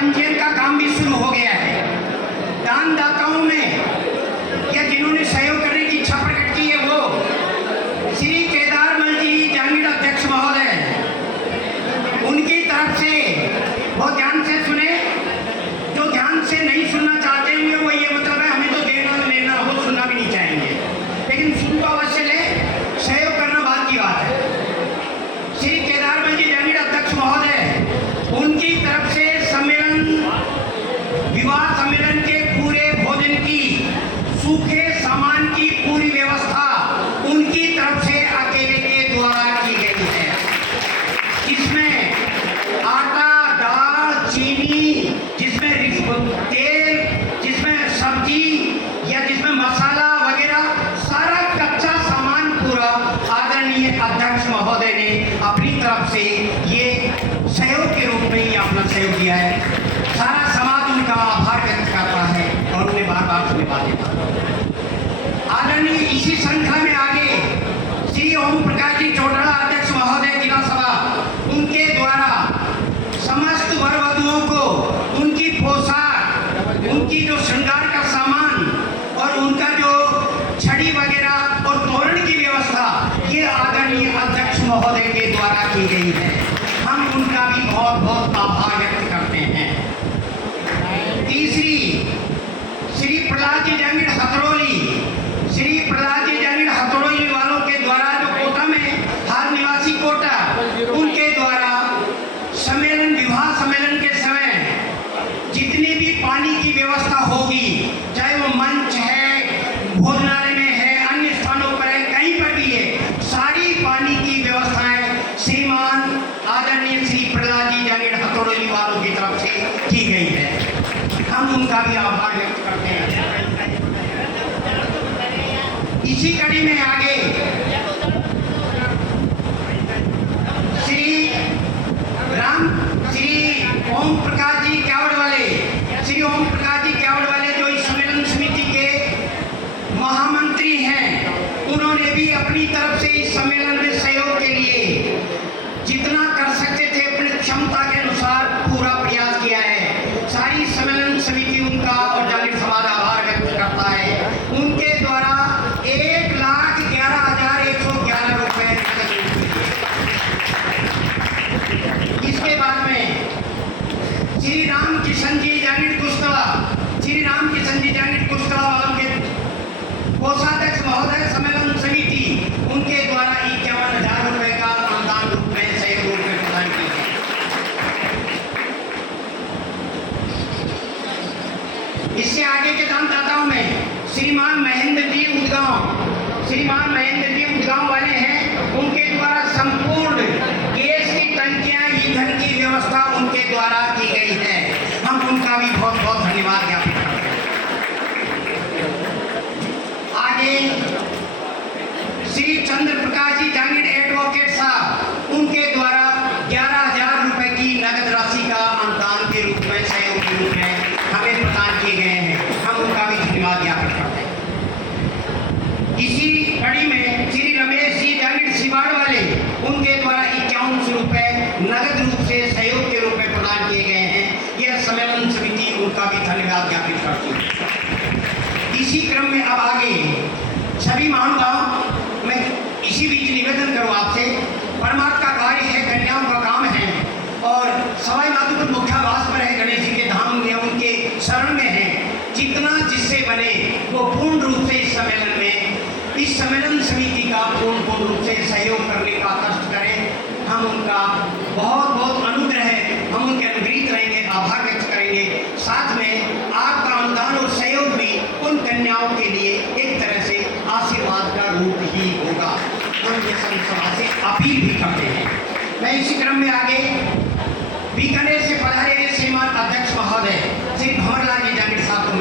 पंजीयन का काम भी शुरू हो गया है। दानदाताओं में या जिन्होंने सहयोग करने की इच्छा प्रकट की है वो श्री केदारमल जी जहांगीर अध्यक्ष महोदय, उनकी तरफ से बहुत ध्यान से सुने। जो ध्यान से नहीं सुनना चाहते होंगे वो ये मतलब है हमें तो देना लेना हो, सुनना भी नहीं चाहेंगे, लेकिन सुन तो अवश्य ले, सहयोग करना बात की बात है। श्री केदारमल जी जहांगीर अध्यक्ष महोदय, उनकी तरफ से सम्मेलन, विवाह सम्मेलन के पूरे भोजन की, सूखे सामान की पूरी व्यवस्था उनकी तरफ से अकेले के द्वारा की गई है। इसमें आटा, दाल, चीनी, जिसमें तेल, जिसमें सब्जी या जिसमें मसाला वगैरह सारा कच्चा सामान पूरा आदरणीय अध्यक्ष महोदय ने अपनी तरफ से ये सहयोग के रूप में ही अपना सहयोग दिया है। सारा समाज उनका आभार व्यक्त करता है और उन्हें बार बार धन्यवाद देता है। आदरणीय इसी श्रृंखला में आगे श्री ओम प्रकाश जी चौटाला अध्यक्ष महोदय जिला सभा, उनके द्वारा समस्त वर वधुओं को उनकी पोशाक, उनकी जो श्रृंगार का सामान और उनका जो छड़ी वगैरह और तोरण की व्यवस्था, ये आदरणीय अध्यक्ष महोदय के द्वारा की गई है। हम उनका भी बहुत बहुत आभार व्यक्त करते हैं। तीसरी, श्री प्रहलाद जी जहांगीर हथौड़ी, श्री प्रहलाद जी जहांगीर हथौड़ी वालों के द्वारा जो कोटा में हाल निवासी कोटा, उनके द्वारा सम्मेलन, विवाह सम्मेलन के समय जितनी भी पानी की व्यवस्था होगी, चाहे वो मंच है, भोजनालय में है, अन्य स्थानों पर है, कहीं पर भी है, सारी पानी की व्यवस्थाएं श्रीमान आदरणीय श्री प्रहलाद जी जहांगीर हथौड़ी वालों की तरफ से की गई है। हम उनका भी आभार व्यक्त करते हैं। इसी कड़ी में आगे श्री ओम प्रकाश जी क्यावड़ वाले, श्री ओम प्रकाश जी क्यावड़ वाले जो इस सम्मेलन समिति के महामंत्री हैं, उन्होंने भी अपनी तरफ से इस सम्मेलन में सहयोग के लिए जितना कर सकते थे अपनी क्षमता के अनुसार पूरा प्रयास किया है। सारी सम्मेलन समिति उनका और जहांगीर समाज आभार व्यक्त करता है। उनके द्वारा 1,11,111 रुपए। इसके बाद में श्री राम किशन जी जहांगीर कुश्तला, श्री राम किशन जी जहांगीर कुश्तला वालों के कोषाध्यक्ष महोदय सम्मेलन समिति, उनके द्वारा 51,000 रुपए का अनुदान रूप में सहयोग रूप में प्रदान किया है। इससे आगे के दानदाताओं में श्रीमान महेंद्र जी उदगांव, श्रीमान महेंद्र जी उदगांव वाले हैं, उनके द्वारा संपूर्ण गैस की टंकियां, ईंधन की व्यवस्था उनके द्वारा की गई है। हम उनका भी बहुत बहुत धन्यवाद ज्ञापित करते हैं। आगे श्री चंद्र प्रकाश जी जहांगीर एडवोकेट साहब, उनके द्वारा 11,000 रुपए की नगद राशि का अनुदान के रूप में, सहयोग के रूप में हमें प्रदान किए गए हैं। हम उनका भी धन्यवाद ज्ञापित करते हैं। इसी कड़ी में श्री रमेश जी जहांगीर सिवाड़ वाले, उनके द्वारा 51 रुपए नगद रूप से सहयोग के रूप में प्रदान किए गए हैं। यह सम्मेलन समिति उनका भी धन्यवाद ज्ञापित करती है। इसी क्रम में अब आगे सभी महानुभाव, मैं इसी बीच निवेदन करूँ आपसे, परमार्थ का कार्य है, कन्याओं का काम है और सवाई माधोपुर मुख्यावास पर है, गणेश जी के धाम में उनके शरण में है। जितना जिससे बने वो पूर्ण रूप से इस सम्मेलन में, इस सम्मेलन समिति का पूर्ण रूप से सहयोग करने का कष्ट करें। हम उनका बहुत बहुत अनुग्रह है, हम उनके अनुग्रहित रहेंगे, आभार व्यक्त करेंगे। साथ में आपका अनुदान और सहयोग भी उन कन्याओं के लिए एक तरह से आशीर्वाद का रूप ही होगा। हम ये सभा से अपील भी करते हैं। मैं इसी क्रम में आगे बीकानेर से पधारे श्रीमान अध्यक्ष महोदय श्री भंवरलाल जी जहांगीर साहब को